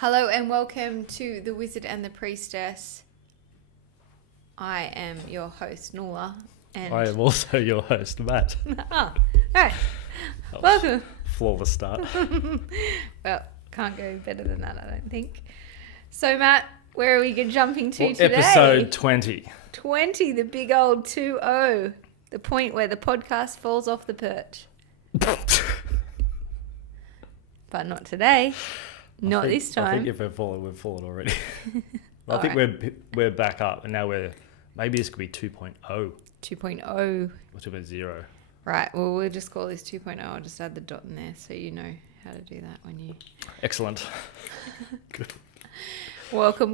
Hello and welcome to The Wizard and the Priestess. I am your host, Nola. And I am also your host, Matt. Right. Welcome. Flawless start. Well, can't go better than that, I don't think. So, Matt, where are we jumping to today? Episode 20. 20, the big old 2-0. The point where the podcast falls off the perch. But not today. Not this time. I think if we've fallen already. I think right. we're back up, and now maybe this could be 2.0. 2.0. Or 2.0. Right, well, we'll just call this 2.0. I'll just add the dot in there so you know how to do that when you... Excellent. Good. Welcome.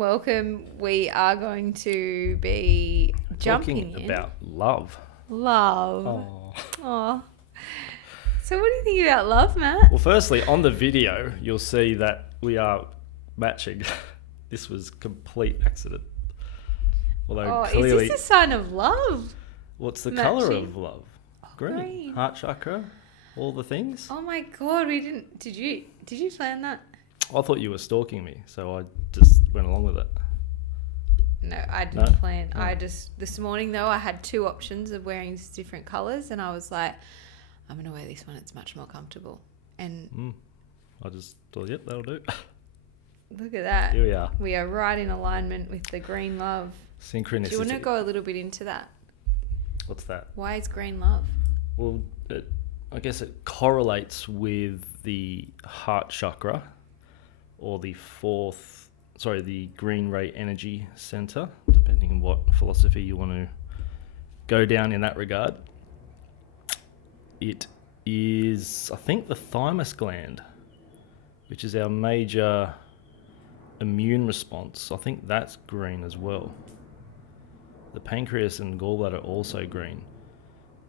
We are going to be jumping Talking about love. Love. Oh. So what do you think about love, Matt? Well, firstly, on the video, you'll see that we are matching. This was complete accident. Although clearly... Is this a sign of love? What's the matching? colour of love? Green. Green. Heart chakra. All the things. Oh my God, we didn't... Did you plan that? I thought you were stalking me, so I just went along with it. No, I didn't plan. No. I just... This morning, though, I had two options of wearing different colours, and I was like, I'm going to wear this one. It's much more comfortable. And... I just thought, yep, that'll do. Look at that. Here we are. We are right in alignment with the green love. Synchronicity. Do you want to go a little bit into that? What's that? Why is green love? Well, I guess it correlates with the heart chakra or the the green ray energy center, depending on what philosophy you want to go down in that regard. It is, I think, the thymus gland, which is our major immune response. I think that's green as well. The pancreas and gallbladder are also green,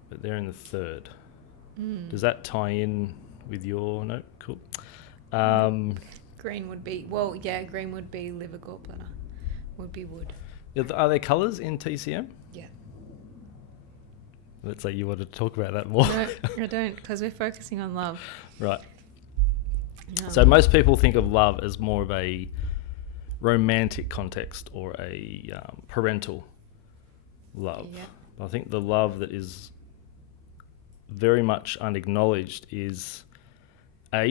but they're in the third. Does that tie in with your note? Cool. Green would be, green would be liver, gallbladder, would be wood. Are there colours in TCM? Yeah. Let's say you want to talk about that more. No, I don't, because we're focusing on love. Right. So most people think of love as more of a romantic context or a parental love. Yeah. I think the love that is very much unacknowledged is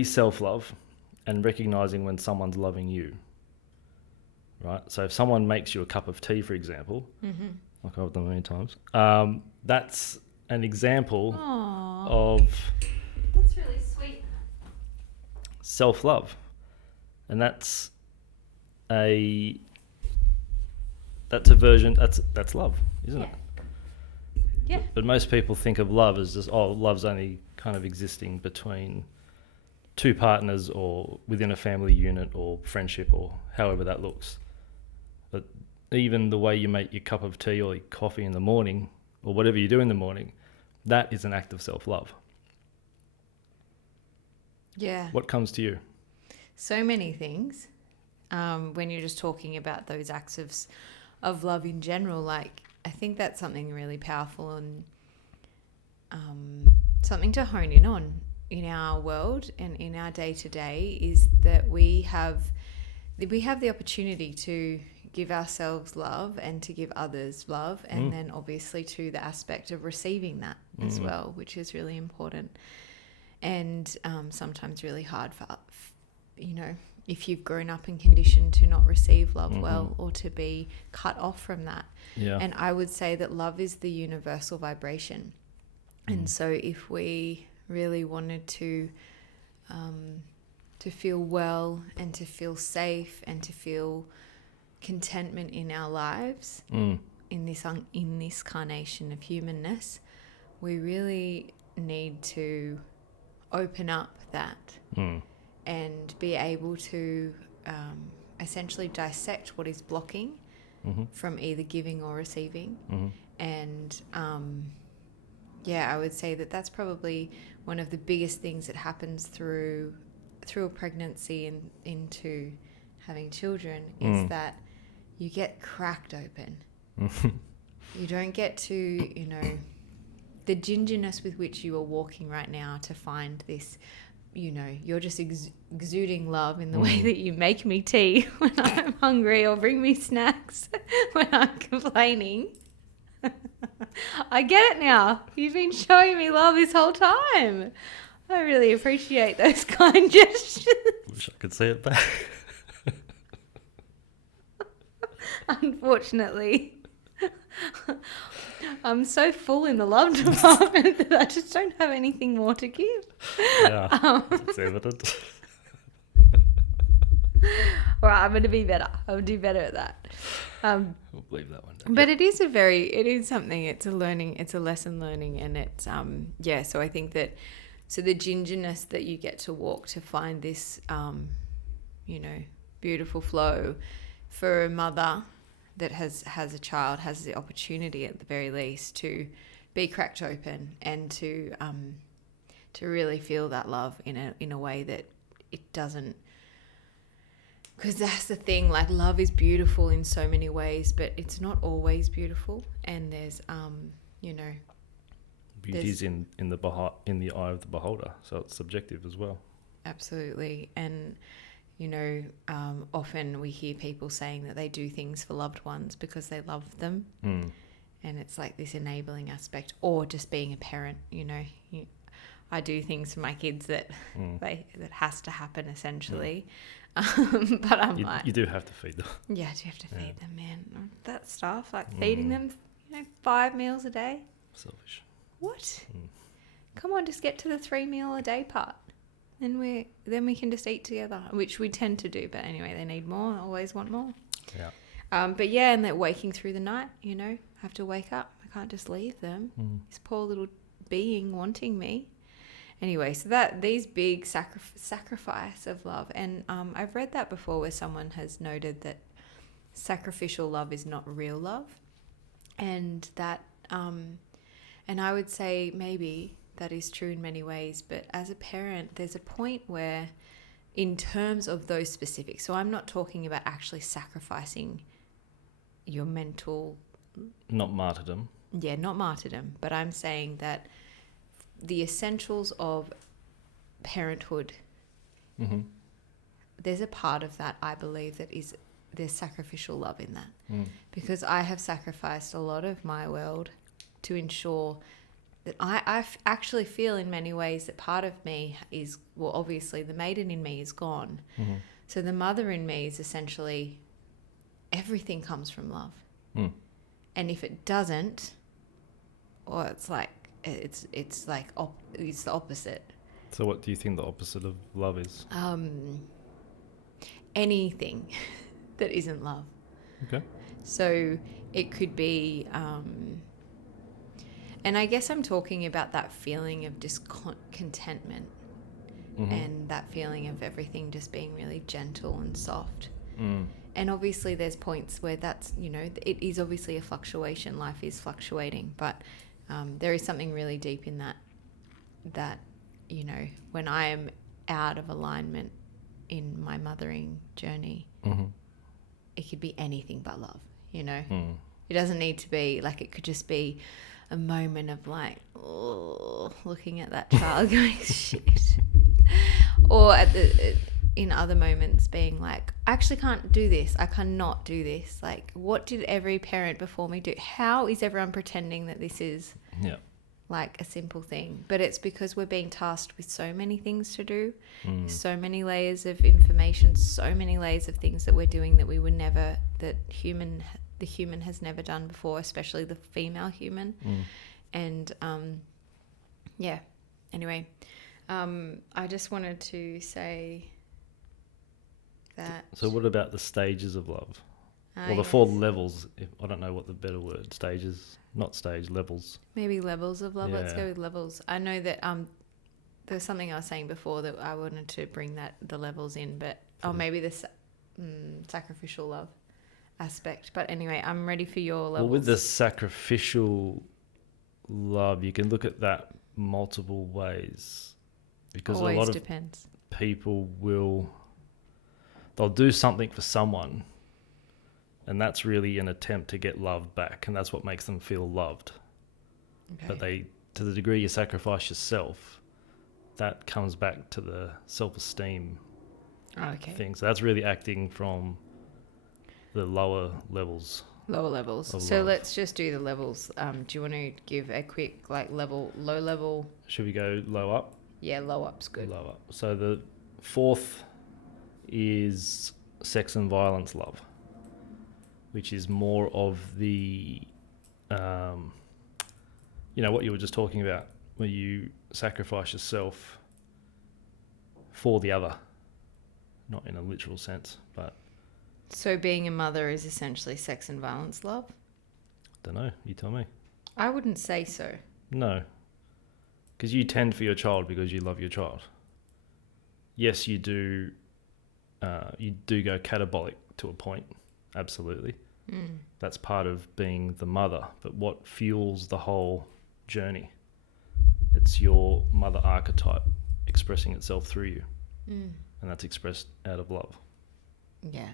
self-love and recognizing when someone's loving you. Right? So if someone makes you a cup of tea, for example, like I've done many times, that's an example of that's really sweet. self-love, and that's a version that's love, isn't it? Yeah. But most people think of love as just love's only kind of existing between two partners or within a family unit or friendship or however that looks. But even the way you make your cup of tea or your coffee in the morning or whatever you do in the morning, that is an act of self-love. Yeah. What comes to you? So many things. When you're just talking about those acts of love in general, like I think that's something really powerful and something to hone in on in our world and in our day-to-day is that we have the opportunity to give ourselves love and to give others love, and then obviously to the aspect of receiving that as well, which is really important and sometimes really hard for if you've grown up and conditioned to not receive love well or to be cut off from that. Yeah. And I would say that love is the universal vibration. And so if we really wanted to feel well and to feel safe and to feel contentment in our lives, in this carnation of humanness, we really need to open up that and be able to essentially dissect what is blocking from either giving or receiving. And I would say that that's probably one of the biggest things that happens through a pregnancy and into having children is that you get cracked open. You don't get to, the gingerness with which you are walking right now to find this you're just exuding love in the way that you make me tea when I'm hungry or bring me snacks when I'm complaining. I get it now. You've been showing me love this whole time. I really appreciate those kind gestures. Wish I could see it back. Unfortunately, I'm so full in the love department that I just don't have anything more to give. Yeah, it's evident. All right, I'm going to be better. I'll do better at that. We'll believe that one day. But it is something, it's a lesson learning, and it's, so I think that, so the gingerness that you get to walk to find this, beautiful flow for a mother that has a child, has the opportunity at the very least to be cracked open and to really feel that love in a way that it doesn't. Because that's the thing, like, love is beautiful in so many ways, but it's not always beautiful. And there's, beauty's in the eye of the beholder, so it's subjective as well. Absolutely. And, often we hear people saying that they do things for loved ones because they love them. Mm. And it's like this enabling aspect, or just being a parent, I do things for my kids that that has to happen essentially. But you do have to feed them. Yeah, I do have to feed them, man. That stuff, like feeding them, 5 meals a day. Selfish. What? Come on, just get to the 3 meal a day part. Then we can just eat together, which we tend to do. But anyway, they need more. Always want more. Yeah. And they're waking through the night, have to wake up. I can't just leave them. This poor little being wanting me. Anyway, so that these big sacrifice of love, and I've read that before where someone has noted that sacrificial love is not real love, and that and I would say maybe that is true in many ways, but as a parent, there's a point where, in terms of those specifics, so I'm not talking about actually sacrificing your mental, not martyrdom. Yeah, not martyrdom, but I'm saying that the essentials of parenthood, there's a part of that, I believe, that is, there's sacrificial love in that. Because I have sacrificed a lot of my world to ensure that I actually feel in many ways that part of me is, well, obviously the maiden in me is gone. So the mother in me is essentially, everything comes from love. And if it doesn't, or it's like, it's the opposite. So what do you think the opposite of love is? Anything that isn't love. Okay. So it could be, and I guess I'm talking about that feeling of discontentment and that feeling of everything just being really gentle and soft. And obviously there's points where that's, it is obviously a fluctuation. Life is fluctuating, but there is something really deep in that, when I am out of alignment in my mothering journey, it could be anything but love, It doesn't need to be, like, it could just be a moment of like, looking at that child going, shit. Or in other moments being like, I actually can't do this. I cannot do this. Like, what did every parent before me do? How is everyone pretending that this is like a simple thing? But it's because we're being tasked with so many things to do, so many layers of information, so many layers of things that we're doing that we would never, the human has never done before, especially the female human. And anyway, I just wanted to say that. So what about the stages of love? Or the 4 levels, I don't know what the better word, stages, not stage, levels. Maybe levels of love. Yeah. Let's go with levels. I know that there was something I was saying before that I wanted to bring the levels in, but maybe the sacrificial love aspect. But anyway, I'm ready for your levels. Well, with the sacrificial love, you can look at that multiple ways, because always a lot of depends. People they'll do something for someone, and that's really an attempt to get love back, and that's what makes them feel loved. Okay. But to the degree you sacrifice yourself, that comes back to the self-esteem Okay. thing. So that's really acting from the lower levels. Lower levels. So love. let's just do the levels. Do you want to give a quick low level? Should we go low up? Yeah, low up's good. Low up. So the fourth is sex and violence love, which is more of the, what you were just talking about, where you sacrifice yourself for the other, not in a literal sense, but. So being a mother is essentially sex and violence love? Don't know. You tell me. I wouldn't say so. No. Because you tend for your child because you love your child. Yes, you do. You do go catabolic to a point. Absolutely. That's part of being the mother. But what fuels the whole journey? It's your mother archetype expressing itself through you. And that's expressed out of love. Yeah.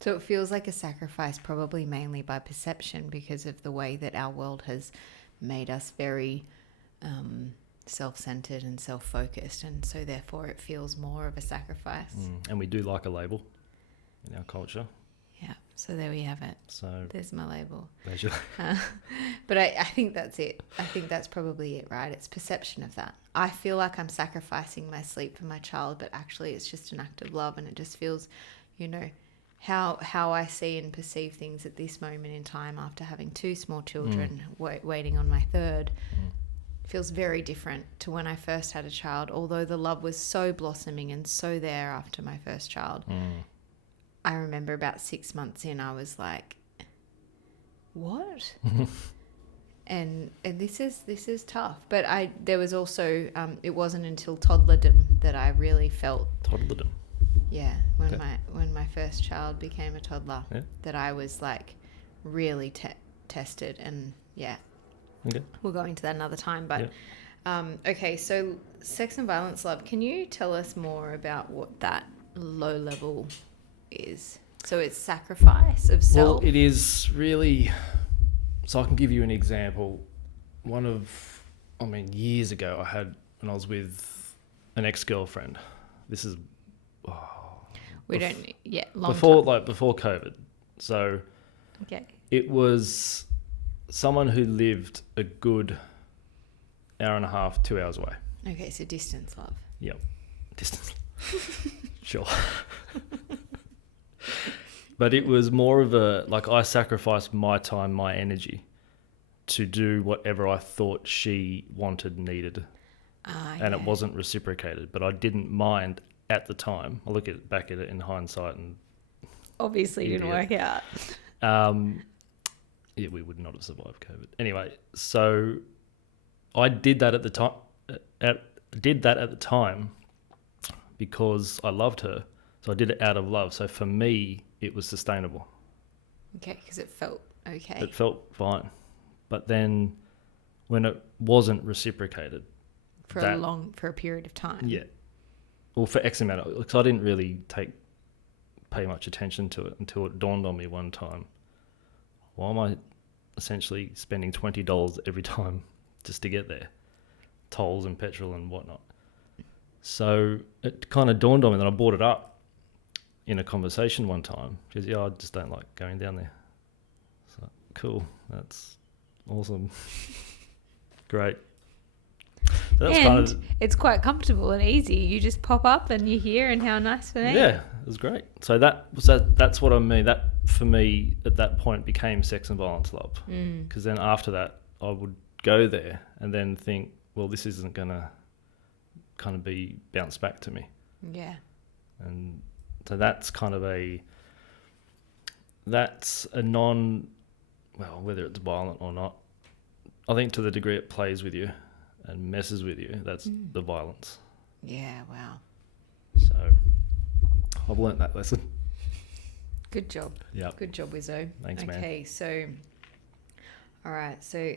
So it feels like a sacrifice, probably mainly by perception, because of the way that our world has made us very self-centered and self-focused, and so therefore it feels more of a sacrifice. And we do like a label in our culture. Yeah, so there we have it. So there's my label. There's your But I think that's it. I think that's probably it, right? It's perception of that. I feel like I'm sacrificing my sleep for my child, but actually it's just an act of love, and it just feels, how I see and perceive things at this moment in time after having two small children waiting on my third feels very different to when I first had a child, although the love was so blossoming and so there after my first child. I remember about 6 months in, I was like, what? and this is tough. But there was also, it wasn't until toddlerdom that I really felt... Toddlerdom. Yeah, when my first child became a toddler, that I was like really tested, and Okay. We'll go into that another time. But okay, so sex and violence love. Can you tell us more about what that low level is? So it's sacrifice of self. Well, it is really. So I can give you an example. Years ago, when I was with an ex-girlfriend. This is. Before COVID. So okay. It was someone who lived a good hour and a half, 2 hours away. Okay, so distance love. Yep. Distance. Sure. But it was more of I sacrificed my time, my energy to do whatever I thought she wanted, needed. And it wasn't reciprocated, but I didn't mind at the time. I look back at it in hindsight, and obviously didn't work out. We would not have survived COVID. Anyway, so I did that at the time. Because I loved her, so I did it out of love. So for me, it was sustainable. Okay, because it felt okay. It felt fine, but then when it wasn't reciprocated for a period of time. Yeah. Well, for X amount of, because I didn't really pay much attention to it until it dawned on me one time. Why am I essentially spending $20 every time just to get there? Tolls and petrol and whatnot. So it kind of dawned on me that I brought it up in a conversation one time. She said, I just don't like going down there. So cool, that's awesome. Great. So that's it's quite comfortable and easy. You just pop up and you're here, and how nice for me. Yeah, it was great. So that's what I mean. That for me at that point became sex and violence love. Because then after that, I would go there and then think, well, this isn't going to kind of be bounced back to me. Yeah. And so that's kind of that's a non, well, whether it's violent or not, I think to the degree it plays with you and messes with you, that's the violence. Yeah, wow. So I've learnt that lesson. Good job. Yeah. Good job, Wizzo. Thanks, man. Okay, so, all right, so,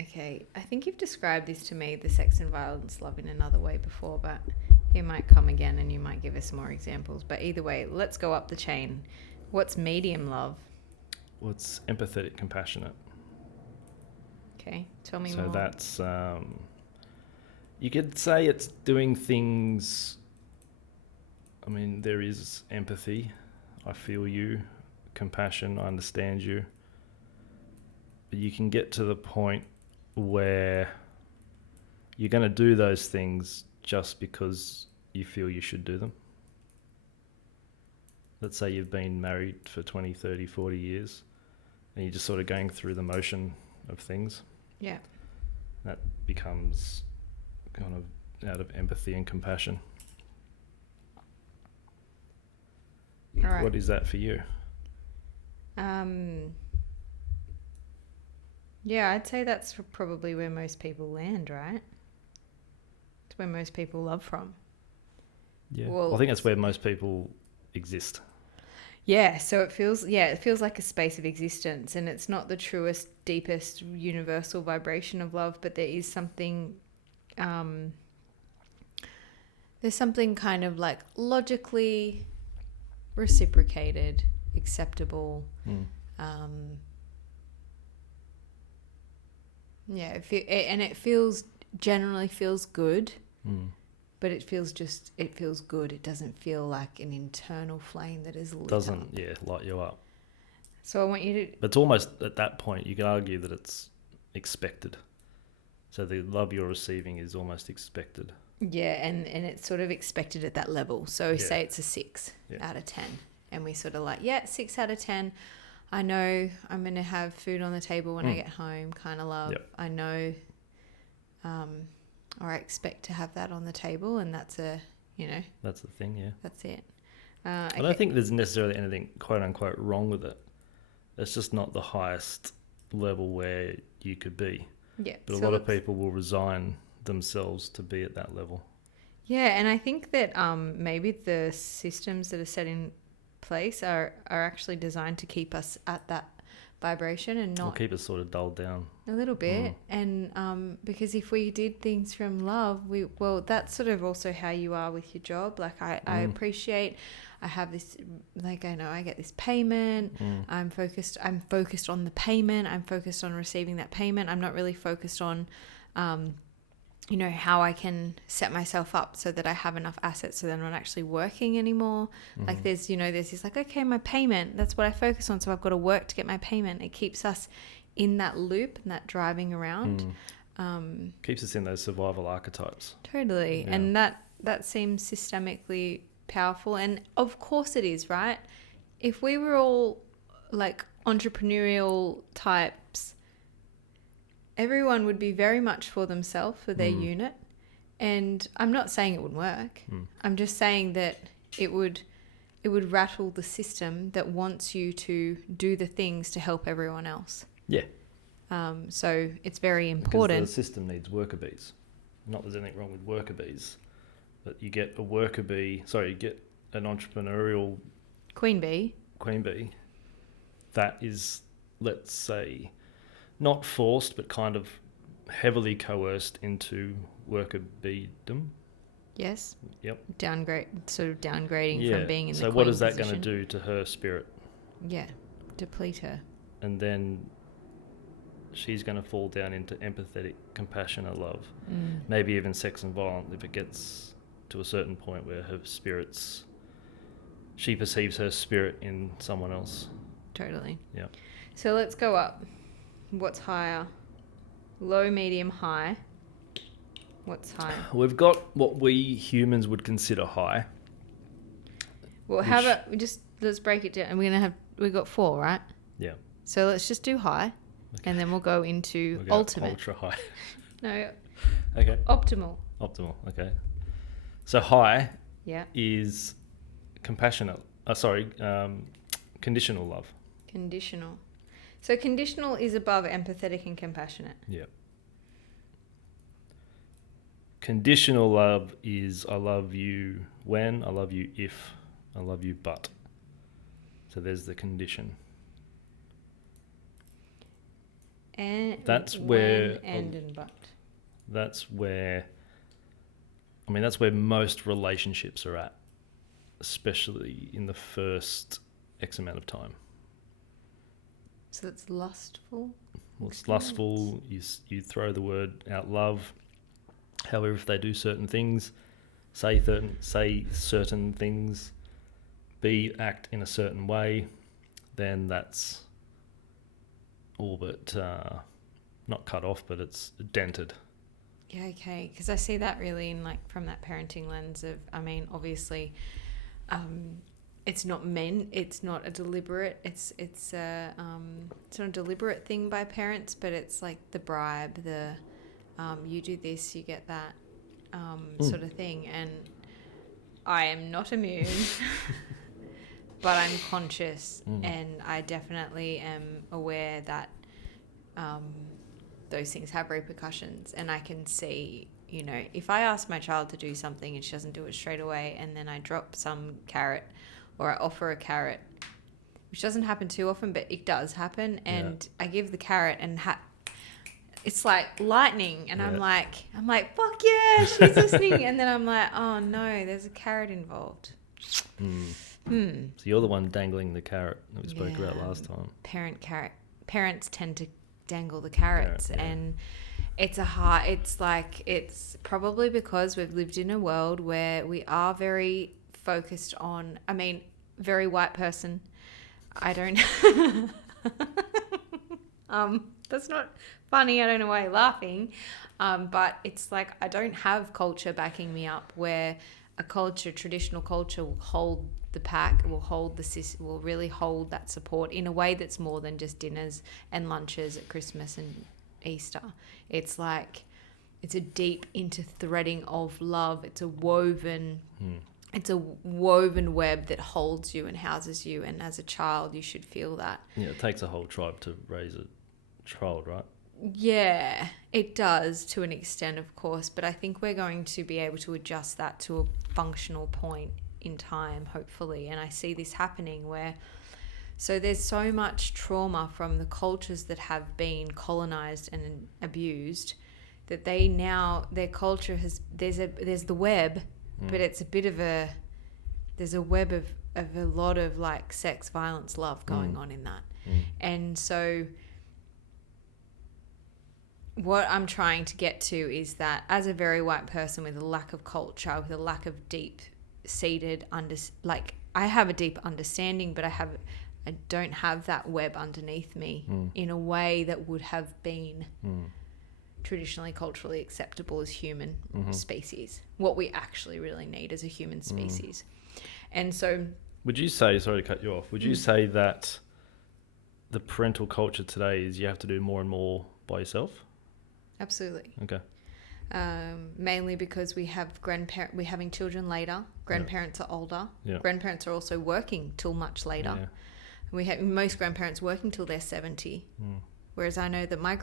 okay, I think you've described this to me, the sex and violence love, in another way before, but you might come again and you might give us more examples. But either way, let's go up the chain. What's medium love? What's empathetic, compassionate? Okay, tell me more. So that's You could say it's doing things. I mean, there is empathy. I feel you. Compassion. I understand you. But you can get to the point where you're going to do those things just because you feel you should do them. Let's say you've been married for 20, 30, 40 years and you're just sort of going through the motion of things. Yeah. That becomes kind of out of empathy and compassion. All right. What is that for you? Yeah, I'd say that's probably where most people land, right? It's where most people love from. Yeah. Well, I think that's where most people exist. Yeah, so it feels like a space of existence, and it's not the truest, deepest, universal vibration of love, but there is something there's something kind of like logically reciprocated, acceptable. Yeah, it generally feels good, but it feels good. It doesn't feel like an internal flame that is lit up. Light you up. So I want you to... But it's almost at that point, you can argue that it's expected. So the love you're receiving is almost expected. Yeah, and it's sort of expected at that level. So say it's a 6 out of 10. And we sort of like, 6 out of 10. I know I'm going to have food on the table when I get home, kind of love. Yep. I know, or I expect to have that on the table, and that's That's the thing, yeah. That's it. I don't think there's necessarily anything quote unquote wrong with it. It's just not the highest level where you could be. Yeah. But a lot of people will resign themselves to be at that level. Yeah, and I think that maybe the systems that are set in place are actually designed to keep us at that vibration and not... Or keep us sort of dulled down. A little bit. And because if we did things from love, that's sort of also how you are with your job. Like I appreciate... I have this, like, I know I get this payment. I'm focused on the payment. I'm focused on receiving that payment. I'm not really focused on, how I can set myself up so that I have enough assets so that I'm not actually working anymore. Like there's this like, okay, my payment, that's what I focus on. So I've got to work to get my payment. It keeps us in that loop and that driving around. Keeps us in those survival archetypes. Totally. Yeah. And that seems systemically powerful, and of course it is, right? If we were all like entrepreneurial types, everyone would be very much for themselves, for their unit, and I'm not saying it would work. I'm just saying that it would rattle the system that wants you to do the things to help everyone else. So it's very important. Because the system needs worker bees. Not that there's anything wrong with worker bees, but you get you get an entrepreneurial queen bee that is, let's say, not forced, but kind of heavily coerced into worker beedom. Yes. Yep. Downgrading from being in the queen position. So what is that going to do to her spirit? Yeah, deplete her. And then she's going to fall down into empathetic, compassionate love. Maybe even sex and violence if it gets to a certain point where she perceives her spirit in someone else. Totally. Yeah. So let's go up. What's higher? Low, medium, high. What's higher? We've got what we humans would consider high. Well, how about let's break it down. And we got 4, right? Yeah. So let's just do high, and then we'll go into ultimate. Ultra high. No. Okay. Optimal. Okay. So high is compassionate. Conditional love. Conditional. So conditional is above empathetic and compassionate. Yeah. Conditional love is I love you when, I love you if, I love you but. So there's the condition. And that's when, where and but. That's where most relationships are at, especially in the first X amount of time. So it's lustful? Well, it's lustful. You throw the word out love. However, if they do certain things, say certain things, act in a certain way, then that's all but not cut off, but it's dented. Yeah, okay. Because I see that really in like from that parenting lens of, I mean, obviously, it's not it's not a deliberate, it's not a deliberate thing by parents, but it's like the bribe, you do this, you get that, sort of thing. And I am not immune, but I'm conscious, and I definitely am aware that those things have repercussions. And I can see, you know, if I ask my child to do something and she doesn't do it straight away, and then I drop some carrot or I offer a carrot, which doesn't happen too often, but it does happen, and I give the carrot and it's like lightning, and I'm like, fuck yeah, she's listening. And then I'm like, oh no, there's a carrot involved. So you're the one dangling the carrot that we spoke about last time. Parents tend to dangle the carrots, and it's probably because we've lived in a world where we are very focused on, I mean, very white person. I don't that's not funny. I don't know why you're laughing. But it's like, I don't have culture backing me up where traditional culture will hold the pack, will really hold that support in a way that's more than just dinners and lunches at Christmas and Easter. It's like, it's a deep interthreading of love. It's a woven web that holds you and houses you. And as a child, you should feel that. Yeah, it takes a whole tribe to raise a child, right? Yeah, it does to an extent, of course. But I think we're going to be able to adjust that to a functional point in time, hopefully. And I see this happening so there's so much trauma from the cultures that have been colonized and abused that their culture there's the web, but it's a bit of there's a web of a lot of like sex, violence, love going on in that. And so what I'm trying to get to is that as a very white person with a lack of culture, with a lack of deep-seated I have a deep understanding, but I don't have that web underneath me in a way that would have been traditionally culturally acceptable as human species, what we actually really need as a human species. And so would you say, sorry to cut you off, would you say that the parental culture today is you have to do more and more by yourself? Absolutely. Okay. Mainly because we're having children later. Grandparents are older. Yeah. Grandparents are also working till much later. Yeah. We have most grandparents working till they're 70. Whereas I know that both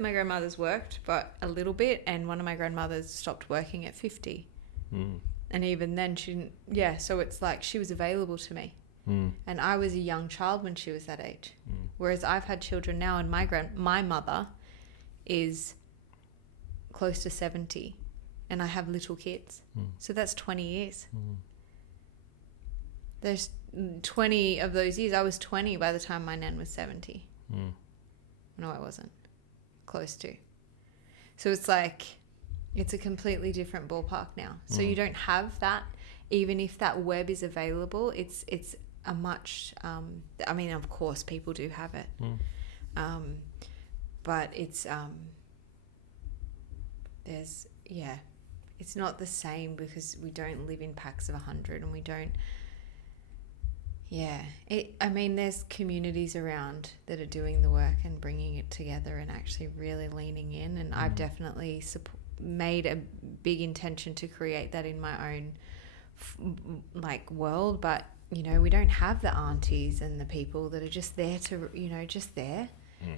my grandmothers worked, but a little bit, and one of my grandmothers stopped working at 50. And even then she didn't, so it's like she was available to me. And I was a young child when she was that age. Whereas I've had children now, and my mother is close to 70, and I have little kids. So that's 20 years. There's 20 of those years. I was 20 by the time my nan was 70. No, I wasn't. Close to. So it's like, it's a completely different ballpark now. So you don't have that, even if that web is available. It's a much, I mean, of course people do have it. But it's, it's not the same because we don't live in packs of 100, and we don't, there's communities around that are doing the work and bringing it together and actually really leaning in. And I've definitely made a big intention to create that in my own world. But, you know, we don't have the aunties and the people that are just there to, just there.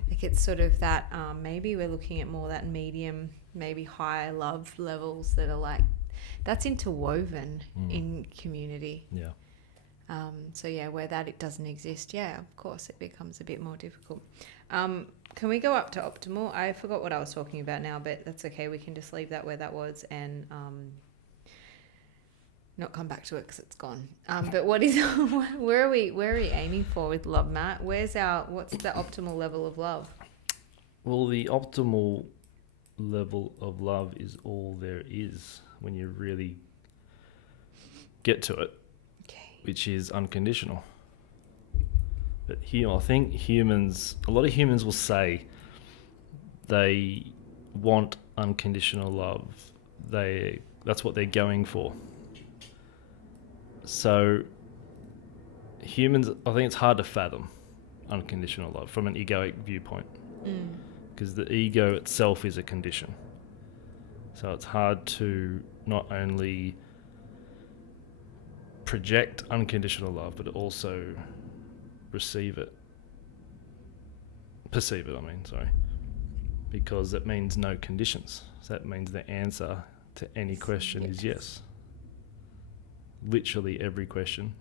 Like, it's sort of that, maybe we're looking at more that medium, maybe high love levels that are like, that's interwoven in community. Yeah. Where it doesn't exist, of course it becomes a bit more difficult. Can we go up to optimal? I forgot what I was talking about now, but that's okay. We can just leave that where that was and not come back to it because it's gone. But where are we aiming for with love, Matt? What's the optimal level of love? Well, the optimal level of love is all there is when you really get to it, which is unconditional. But here, I think a lot of humans will say they want unconditional love. That's what they're going for. So humans, I think it's hard to fathom unconditional love from an egoic viewpoint, because the ego itself is a condition. So it's hard to not only project unconditional love, but also perceive it, because it means no conditions. So that means the answer to any question is yes. Literally every question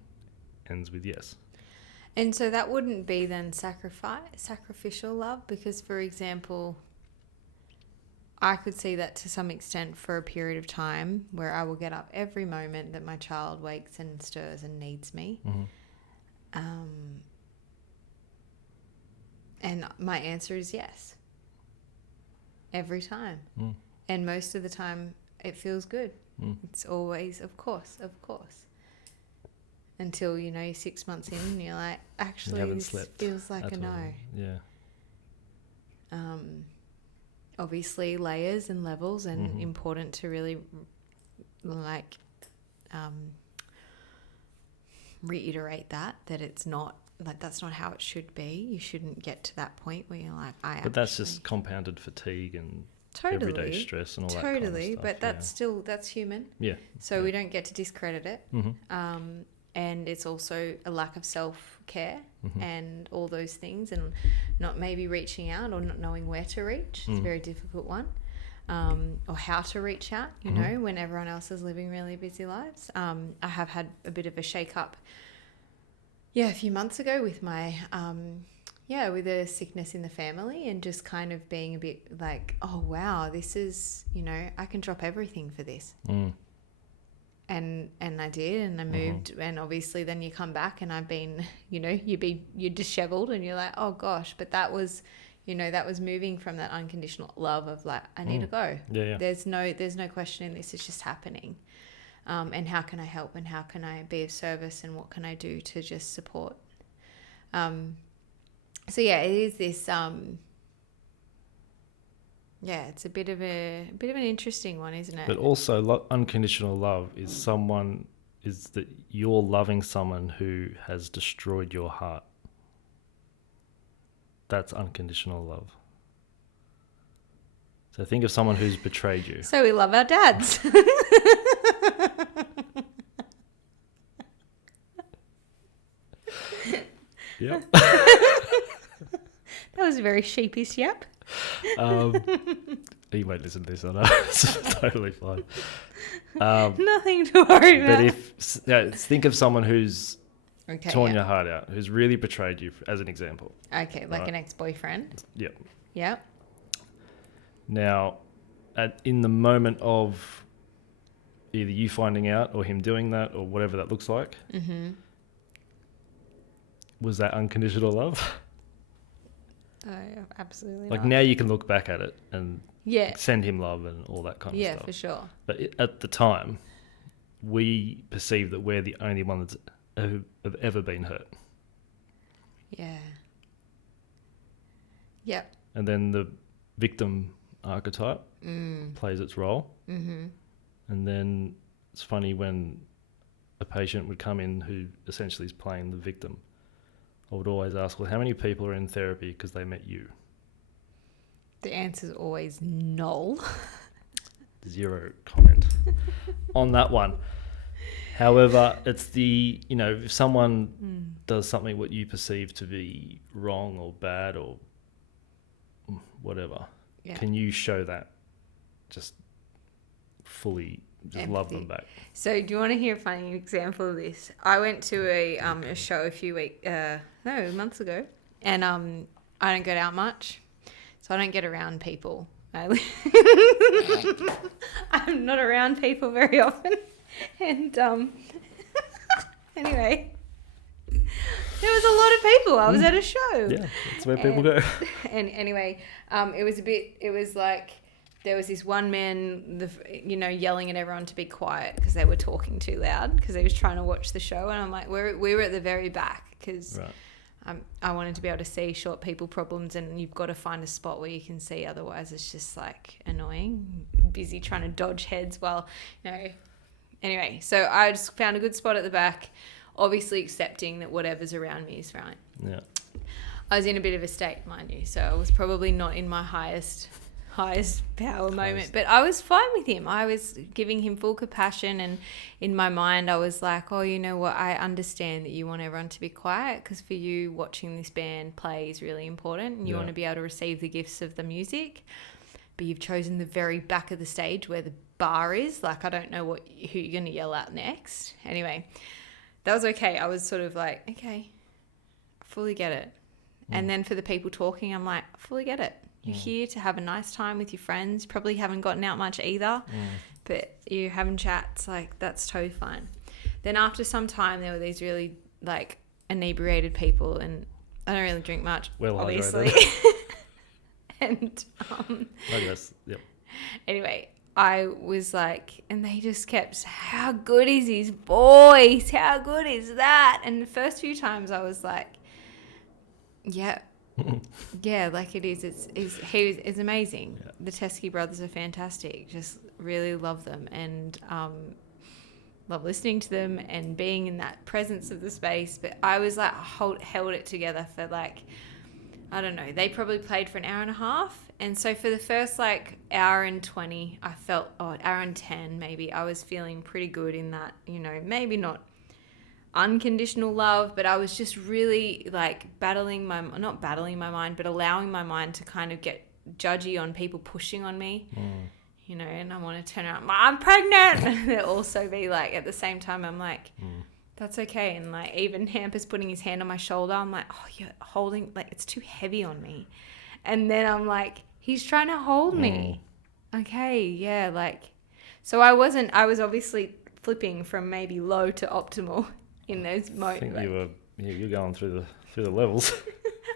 ends with yes. And so that wouldn't be then sacrificial love, because, for example, I could see that to some extent for a period of time where I will get up every moment that my child wakes and stirs and needs me. And my answer is yes. Every time. And most of the time it feels good. It's always, of course. Until, you're 6 months in and you're like, actually, this feels like a no. Yeah. Obviously, layers and levels, and important to really, reiterate that it's not, that's not how it should be. You shouldn't get to that point where you're like, But that's just compounded fatigue and everyday stress and all that kind of stuff. But that's human. Yeah. So we don't get to discredit it. And it's also a lack of self-care and all those things, and not maybe reaching out or not knowing where to reach. It's a very difficult one. Or how to reach out, when everyone else is living really busy lives. I have had a bit of a shake-up, a few months ago with my, with a sickness in the family, and just kind of being a bit like, oh, wow, this is, I can drop everything for this. And I did, and I moved, and obviously then you come back, and I've been, you're disheveled, and you're like, oh gosh, but that was, that was moving from that unconditional love of like, I need to go. Yeah. There's no question in this. It's just happening. And how can I help, and how can I be of service, and what can I do to just support? So yeah, it is this, it's a bit of an interesting one, isn't it? But also, unconditional love is that you're loving someone who has destroyed your heart. That's unconditional love. So think of someone who's betrayed you. So we love our dads. Yep. That was a very sheepish yep. He won't listen to this, I know. It's totally fine. Nothing to worry about. But think of someone who's torn your heart out, who's really betrayed you, as an example. Okay, like an ex-boyfriend. Yep. Yep. Now, in the moment of either you finding out or him doing that or whatever that looks like, was that unconditional love? Absolutely like not. Now you can look back at it and send him love and all that kind of stuff. Yeah, for sure. But at the time, we perceive that we're the only ones who have ever been hurt. Yeah. Yep. And then the victim archetype plays its role. And then it's funny when a patient would come in who essentially is playing the victim. I would always ask, well, how many people are in therapy because they met you? The answer is always null. 0 comment on that one. However, it's if someone does something what you perceive to be wrong or bad or whatever, can you show that just fully, just love them back? So do you want to hear a funny example of this? I went to a show months ago, and I don't get out much, so I don't get around people. I'm not around people very often, and anyway, there was a lot of people. I was at a show. Yeah, that's where people go. And anyway, it was like there was this one man, yelling at everyone to be quiet because they were talking too loud because he was trying to watch the show. And I'm like, we were at the very back because I wanted to be able to see short people problems, and you've got to find a spot where you can see. Otherwise, it's just like annoying, busy trying to dodge heads while, Anyway, so I just found a good spot at the back, obviously accepting that whatever's around me is fine. Yeah. I was in a bit of a state, mind you, so I was probably not in my highest power moment, but I was fine with him. I was giving him full compassion, and in my mind I was like, oh, you know what, I understand that you want everyone to be quiet because for you watching this band play is really important, and you want to be able to receive the gifts of the music, but you've chosen the very back of the stage where the bar is. Like, I don't know who you're going to yell at next. Anyway, that was okay. I was sort of like, okay, I fully get it. And then for the people talking, I'm like, I fully get it. You're here to have a nice time with your friends. Probably haven't gotten out much either, but you're having chats. Like, that's totally fine. Then after some time, there were these really, like, inebriated people, and I don't really drink much, obviously. And I guess, yep. Anyway, I was like, and they just kept, how good is his voice? How good is that? And the first few times I was like, yeah. Yeah, like it is. It's amazing. Yeah. The Teskey brothers are fantastic. Just really love them, and love listening to them and being in that presence of the space. But I was like held it together for like, I don't know. They probably played for an hour and a half, and so for the first like hour and 20, I felt hour and 10 maybe. I was feeling pretty good in that. Maybe not unconditional love, but I was just really like not battling my mind, but allowing my mind to kind of get judgy on people pushing on me, and I want to turn around, I'm pregnant, and also be like, at the same time, I'm like, that's okay. And like, even Hampus putting his hand on my shoulder, I'm like, oh, you're holding, like, it's too heavy on me. And then I'm like, he's trying to hold me. Okay. Yeah. Like, so I was obviously flipping from maybe low to optimal in those moments. I think you're going through the levels.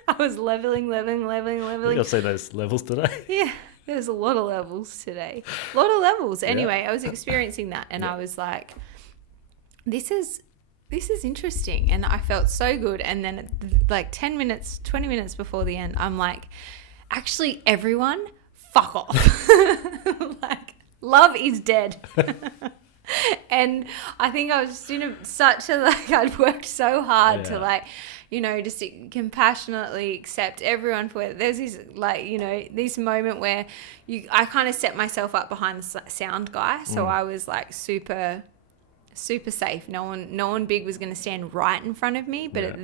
I was leveling. I think I've seen those levels today. Yeah, there was a lot of levels today. A lot of levels. Anyway, I was experiencing that, and I was like, this is interesting, and I felt so good. And then like 10 minutes, 20 minutes before the end, I'm like, actually, everyone, fuck off. Like, love is dead. And I think I was just in such a, like, I'd worked so hard to, like, just compassionately accept everyone for it. There's this, like, this moment where I kind of set myself up behind the sound guy. So I was like super, super safe. No one big was going to stand right in front of me, but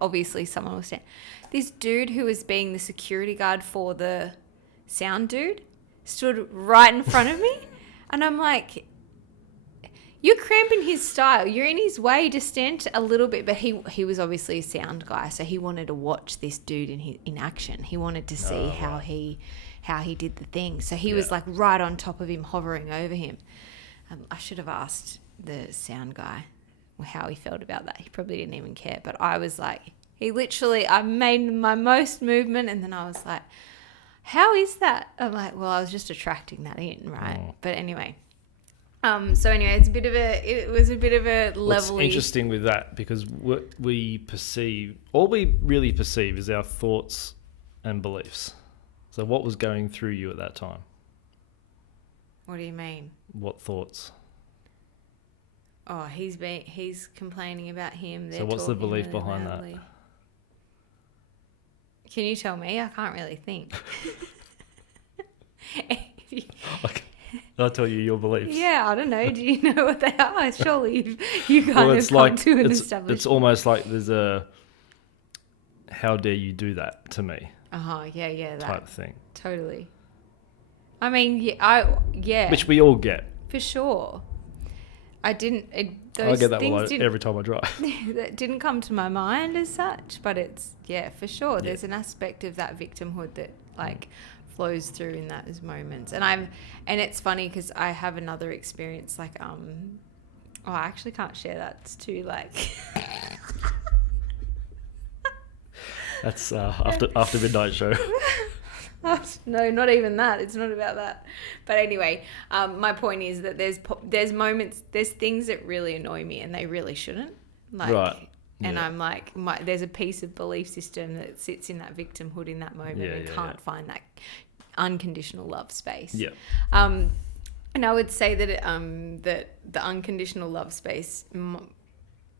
obviously someone was standing. This dude who was being the security guard for the sound dude stood right in front of me. And I'm like, you're cramping his style. You're in his way. Just stand a little bit. But he was obviously a sound guy, so he wanted to watch this dude in action. He wanted to see how he did the thing. So he was like right on top of him, hovering over him. I should have asked the sound guy how he felt about that. He probably didn't even care. But I was like, I made my most movement, and then I was like, how is that? I'm like, well, I was just attracting that in, right? But anyway. So anyway, it was a bit of a leveling. What's interesting with that, because what we perceive, all we really perceive is our thoughts and beliefs. So what was going through you at that time? What do you mean? What thoughts? Oh, he's complaining about him. So what's the belief really behind loudly. That? Can you tell me? I can't really think. Okay. I'll tell you your beliefs. Yeah, I don't know. Do you know what they are? Surely you kind of come to an establishment. It's almost like there's a, how dare you do that to me? Yeah, that type thing. Totally. I mean, yeah. Which we all get. For sure. I didn't. I get that every time I drive. That didn't come to my mind as such, but it's for sure. Yeah. There's an aspect of that victimhood that like flows through in those moments, and it's funny because I have another experience like I actually can't share that. It's too like. That's after midnight show. No, not even that. It's not about that. But anyway, my point is that there's moments, there's things that really annoy me and they really shouldn't. Like, Right. and Yeah. I'm like, there's a piece of belief system that sits in that victimhood in that moment and can't find that unconditional love space. Yeah. And I would say that that the unconditional love space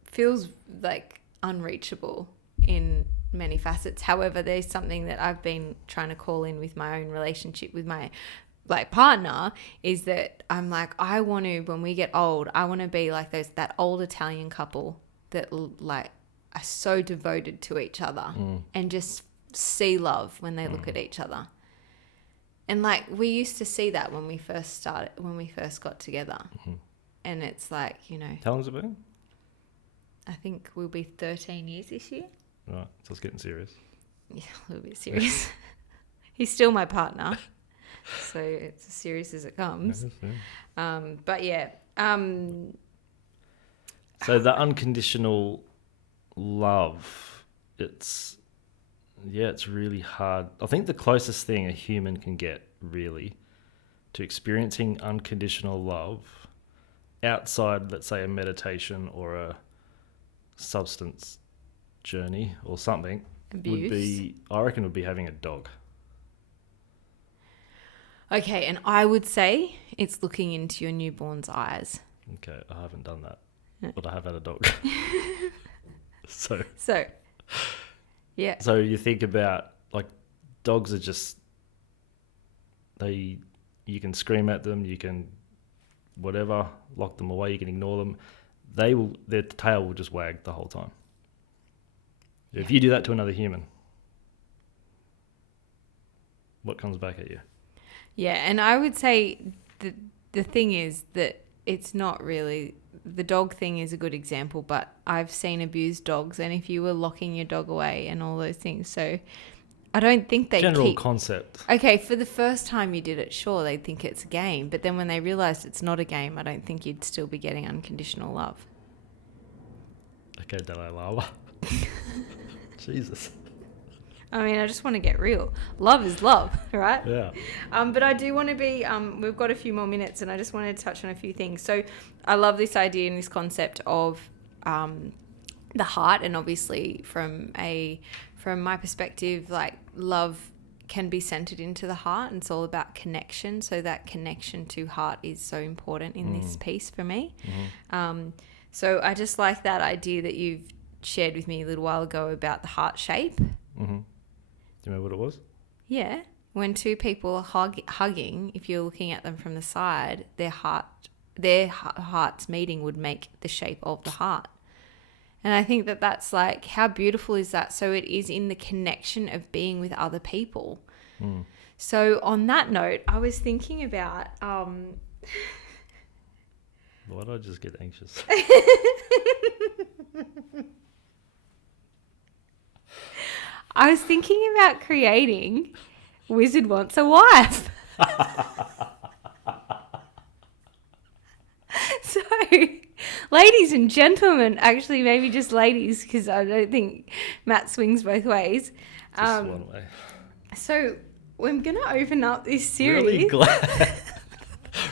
feels like unreachable in many facets. However, there's something that I've been trying to call in with my own relationship with my partner, is that I'm like, I want to, when we get old, I want to be like that old Italian couple that like are so devoted to each other and just see love when they look at each other. And like, we used to see that when we first got together. And it's like, How long's it been? I think we'll be 13 years this year. Right, so it's getting serious. Yeah, a little bit serious. He's still my partner, so it's as serious as it comes. But yeah. So the unconditional love, it's really hard. I think the closest thing a human can get, really, to experiencing unconditional love outside, let's say, a meditation or a substance journey or something, Abuse. would be having a dog. Okay, and I would say it's looking into your newborn's eyes. Okay, I haven't done that, but I have had a dog. So yeah. So you think about, like, dogs are just, you can scream at them, you can whatever, lock them away, you can ignore them. Their tail will just wag the whole time. If you do that to another human, what comes back at you? Yeah, and I would say the thing is that it's not really, the dog thing is a good example, but I've seen abused dogs, and if you were locking your dog away and all those things, so I don't think they General concept. Okay, for the first time you did it, sure, they'd think it's a game, but then when they realised it's not a game, I don't think you'd still be getting unconditional love. Okay, Dalai Lama. Jesus. I mean, I just want to get real. Love is love, right? Yeah. But I do want to be, we've got a few more minutes and I just wanted to touch on a few things. So I love this idea and this concept of the heart, and obviously from my perspective, like, love can be centered into the heart, and it's all about connection. So that connection to heart is so important in this piece for me. So I just like that idea that you've shared with me a little while ago about the heart shape. Do you remember what it was? Yeah. When two people are hugging, if you're looking at them from the side, their hearts meeting would make the shape of the heart. And I think that that's like, how beautiful is that? So it is in the connection of being with other people. So on that note, I was thinking about... Why did I just get anxious? I was thinking about creating Wizard Wants a Wife. So, ladies and gentlemen, actually maybe just ladies, because I don't think Matt swings both ways. Just one way. So we're going to open up this series.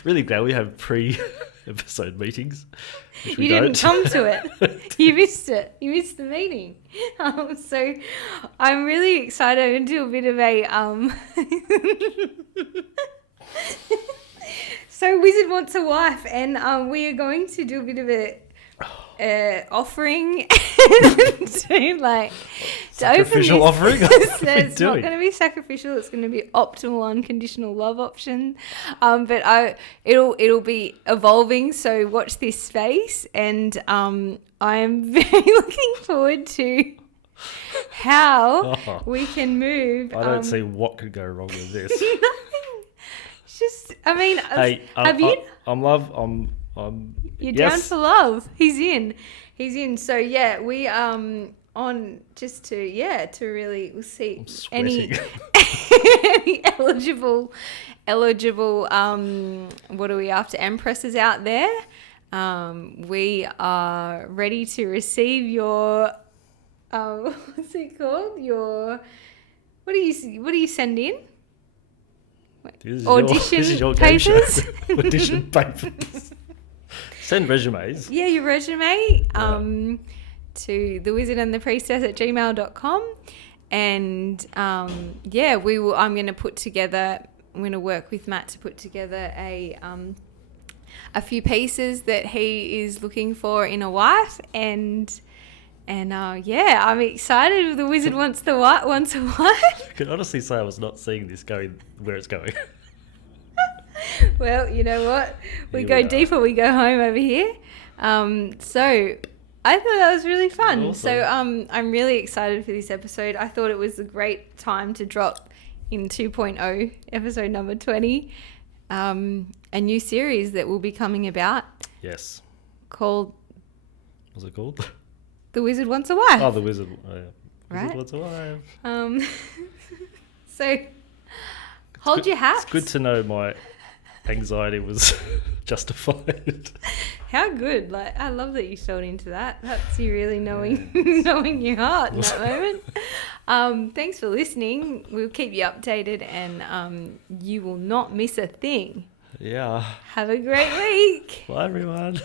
Really glad we have pre-episode meetings. Which You didn't come to it. You missed it. You missed the meeting. So I'm really excited. I'm going to do a bit of a... So Wizard Wants a Wife, and we are going to do a bit of a offering to like sacrificial offering. It's not going to be sacrificial. It's going to be optimal unconditional love option. But it'll be evolving. So watch this space, and I am very looking forward to how we can move. I don't see what could go wrong with this. Just, I mean, hey, have you? You're down for love. He's in. So yeah, we on just to really, we'll see any eligible what are we after, empresses out there. We are ready to receive your what's it called? Your what do you send in? audition this is your game show. papers. Audition papers. Send resumes. Yeah, your resume to thewizardandthepriestess@gmail.com. And I'm going to put together, I'm going to work with Matt to put together a few pieces that he is looking for in a wife. And I'm excited. The wizard wants a wife. I can honestly say I was not seeing this going where it's going. Well, you know what? We Here go we are. deeper, we go home over here. So I thought that was really fun. Awesome. So I'm really excited for this episode. I thought it was a great time to drop in 2.0, episode number 20, a new series that will be coming about Yes. called What's it called? The Wizard Wants a Wife. Oh, the wizard. Oh, yeah. Right. Wizard wants a wife. So hold your hats. It's good to know my anxiety was justified. How good. Like, I love that you fell into that. That's you really knowing knowing your heart in that moment. Thanks for listening. We'll keep you updated, and you will not miss a thing. Yeah. Have a great week. Bye, everyone.